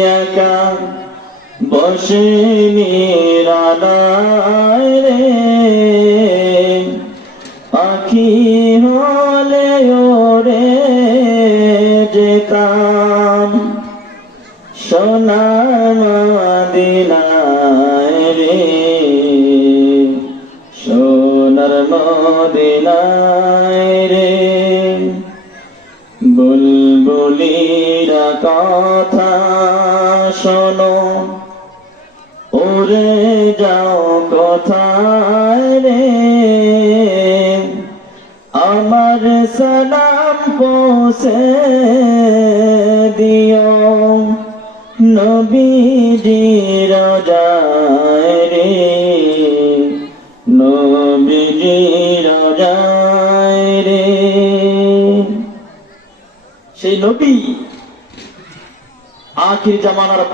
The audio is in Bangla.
একা বসে নিরালায় রে। পাখি হলে ওরে যেতাম সোনার মদিনায় রে। সোনার মদিনায় রে। কথা শোনো। উড়ে যাও কোথায় রে? আমার সালাম পৌঁছে দিও। নবীজির যায় রে। নবীজির যায় রে। সেই নবী Ahir zamanlara